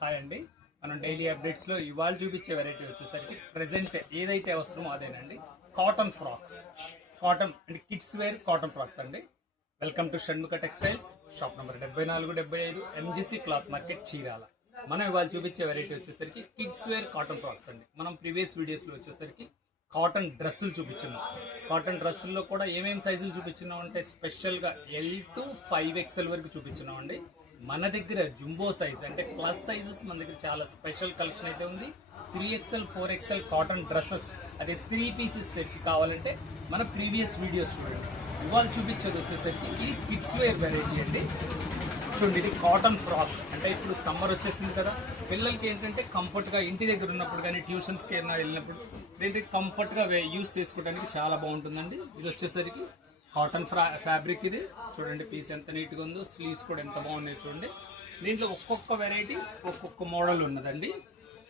Hi అండి. మనం daily updates లో ఇవాళ చూపించే వెరైటీ వచ్చేసరికి ప్రెసెంట్ ఏదైతే అవసరమో అదేనండి. కాటన్ ఫ్రాక్స్, కాటన్ అంటే కిడ్స్ వేర్ కాటన్ ఫ్రాక్స్ అండి. Welcome to Shanmukha textiles, shop number 7475 MGC cloth market, Chirala. మనం ఇవాళ చూపించే వెరైటీ వచ్చేసరికి కిడ్స్ వేర్ కాటన్ ఫ్రాక్స్ అండి. మనం ప్రీవియస్ వీడియోస్ లో వచ్చేసరికి కాటన్ డ్రెస్సులు చూపించున్నాం. కాటన్ డ్రెస్సుల్లో కూడా ఏమేమి సైజులు చూపించున్నాం అంటే స్పెషల్ గా L to 5XL వరకు చూపించున్నాం అండి. మన దగ్గర జంబో సైజ్ అంటే ప్లస్ సైజెస్ మన దగ్గర చాలా స్పెషల్ కలెక్షన్ అయితే ఉంది. 3XL 4XL కాటన్ డ్రెస్సెస్, అదే 3 పీసెస్ సెట్స్ కావాలంటే మన ప్రీవియస్ వీడియోస్ చూడండి. ఇవాళ చూపించేది వచ్చేసరికి ఇది కిడ్స్ వేర్ వెరైటీ అండి. చూడండి, ఇది కాటన్ ఫ్రాక్. అంటే ఇప్పుడు సమ్మర్ వచ్చేసింది కదా, పిల్లలకి ఏంటంటే కంఫర్ట్ గా ఇంటి దగ్గర ఉన్నప్పుడు కానీ ట్యూషన్స్ కి ఏమైనా వెళ్ళినప్పుడు దీనికి కంఫర్ట్ గా యూస్ చేసుకోవడానికి చాలా బాగుంటుందండి. ఇది వచ్చేసరికి కాటన్ ఫ్యాబ్రిక్. ఇది చూడండి, పీస్ ఎంత నీట్ గా ఉందో, స్లీవ్స్ కూడా ఎంత బాగున్నాయి చూడండి. దీంట్లో ఒక్కొక్క వెరైటీ ఒక్కొక్క మోడల్ ఉన్నదండి.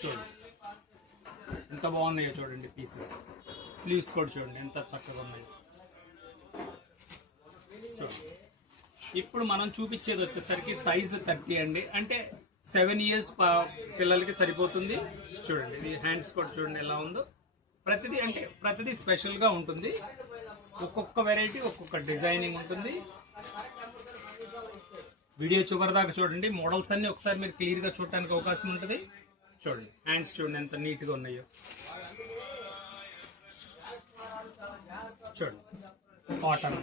చూడండి ఎంత బాగున్నాయో చూడండి పీసెస్. స్లీవ్స్ కూడా చూడండి ఎంత చక్కగా ఉన్నాయో చూడండి. ఇప్పుడు మనం చూపించేది వచ్చేసరికి సైజు 30 అండి. అంటే 7 years పిల్లలకి సరిపోతుంది. చూడండి, ఇది హ్యాండ్స్ కూడా చూడండి ఎలా ఉందో. ప్రతిదీ స్పెషల్ గా ఉంటుంది. ఒక్కొక్క వెరైటీ ఒక్కొక్క డిజైనింగ్ ఉంటుంది. వీడియో చివరి దాకా చూడండి. మోడల్స్ అన్ని ఒకసారి మీరు క్లియర్ గా చూడడానికి అవకాశం ఉంటుంది. చూడండి, హ్యాండ్స్ చూడండి ఎంత నీట్ గా ఉన్నాయో. చూడండి, కాటన్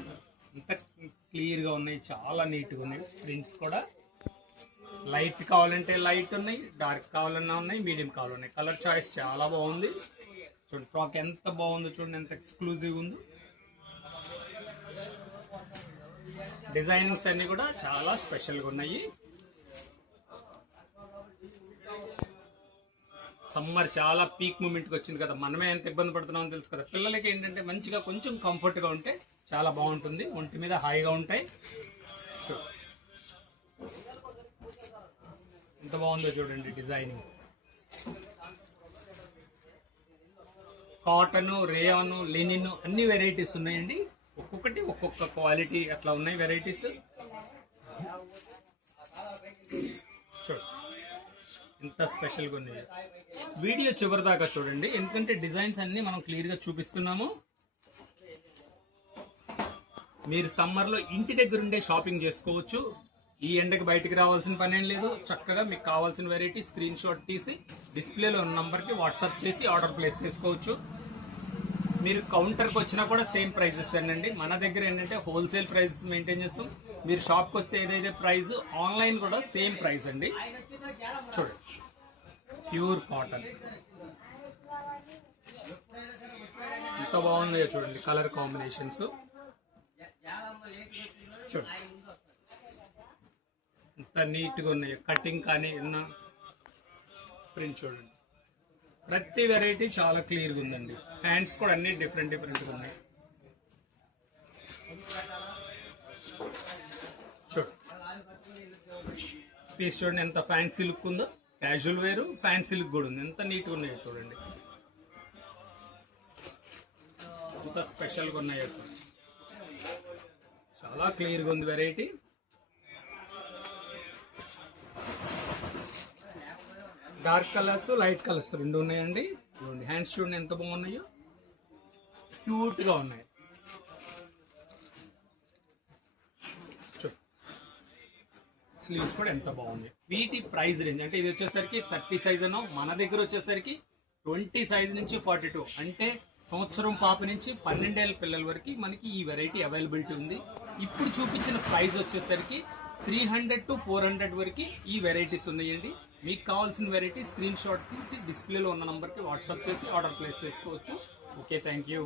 ఎంత క్లియర్ గా ఉన్నాయి, చాలా నీట్ గా ఉన్నాయి. ప్రింట్స్ కూడా లైట్ కావాలంటే లైట్ ఉన్నాయి, డార్క్ కావాలన్నా ఉన్నాయి, మీడియం కావాలన్నా. కలర్ చాయిస్ చాలా బాగుంది. చూడండి, ఫ్రాక్ ఎంత బాగుందో చూడండి, ఎంత ఎక్స్క్లూజివ్ ఉందో. డిజైనింగ్స్ అన్ని కూడా చాలా స్పెషల్ గా ఉన్నాయి. సమ్మర్ చాలా పీక్ మూమెంట్ కి వచ్చింది కదా, మనమే ఎంత ఇబ్బంది పడుతున్నామో తెలుసు కదా. పిల్లలకి ఏంటంటే మంచిగా కొంచెం కంఫర్ట్ గా ఉంటే చాలా బాగుంటుంది, ఒంటి మీద హాయిగా ఉంటాయి. ఎంత బాగుందో చూడండి డిజైనింగ్. కాటన్, రేయాన్, లెనిన్ అన్ని వెరైటీస్ ఉన్నాయండి. ఒక్కొక్కటి ఒక్కొక్క క్వాలిటీ అట్లా ఉన్నాయి వెరైటీస్. ఎంత స్పెషల్ గా ఉన్నాయి. వీడియో చివరి దాకా చూడండి, ఎందుకంటే డిజైన్స్ అన్ని మనం క్లియర్ గా చూపిస్తున్నాము. మీరు సమ్మర్ లో ఇంటి దగ్గర ఉండే షాపింగ్ చేసుకోవచ్చు. ఈ ఎండకి బయటికి రావాల్సిన పని ఏం లేదు. చక్కగా మీకు కావాల్సిన వెరైటీ స్క్రీన్ షాట్ తీసి డిస్ప్లేలో ఉన్న నంబర్ కి వాట్సాప్ చేసి ఆర్డర్ ప్లేస్ చేసుకోవచ్చు. మీరు కౌంటర్కి వచ్చినా కూడా సేమ్ ప్రైజెస్ అండి. మన దగ్గర ఏంటంటే హోల్సేల్ ప్రైస్ మెయింటైన్ చేస్తాం. మీరు షాప్కి వస్తే ఏదైతే ప్రైస్, ఆన్లైన్ కూడా సేమ్ ప్రైస్ అండి. చూడండి, ప్యూర్ కాటన్ ఎంత బాగున్నాయో చూడండి. కలర్ కాంబినేషన్స్ చూడండి ఎంత నీట్గా ఉన్నాయో. కటింగ్ కానీ ఉన్న ప్రింట్ చూడండి. ప్రతి వెరైటీ చాలా క్లియర్గా ఉందండి. హ్యాండ్స్ కూడా అన్ని డిఫరెంట్గా ఉన్నాయి. చూడండి, పీస్ చూడండి ఎంత ఫ్యాన్సీ లుక్ ఉందో. క్యాజువల్ వేరు, ఫ్యాన్సీ లుక్ కూడా ఉంది. ఎంత నీట్గా ఉన్నాయో చూడండి, ఎంత స్పెషల్గా ఉన్నాయో చూడండి. చాలా క్లియర్గా ఉంది variety. Dark colours, light colours రెండు ఉన్నాయండి. చూడండి, హ్యాండ్స్ చూడండి ఎంత బాగున్నాయో, క్యూట్ గా ఉన్నాయి. స్లీవ్స్ కూడా ఎంత బాగుంది. వీటి ప్రైస్ రేంజ్ అంటే ఇది వచ్చేసరికి 30 సైజ్ అన్నా, మన దగ్గర వచ్చేసరికి 20 సైజ్ నుంచి 42 అంటే సంవత్సరం పాప నుంచి 12 ఏళ్ళ పిల్లల వరకు మనకి ఈ వెరైటీ అవైలబిలిటీ ఉంది. ఇప్పుడు చూపించిన ప్రైస్ వచ్చేసరికి 300 to 400 వరకు ఈ వెరైటీస్ ఉన్నాయండి. మీకు కావాల్సిన వెరైటీ స్క్రీన్ షాట్ తీసి డిస్ప్లేలో ఉన్న నంబర్కి వాట్సాప్ చేసి ఆర్డర్ ప్లేస్ చేసుకోవచ్చు. Okay, thank you.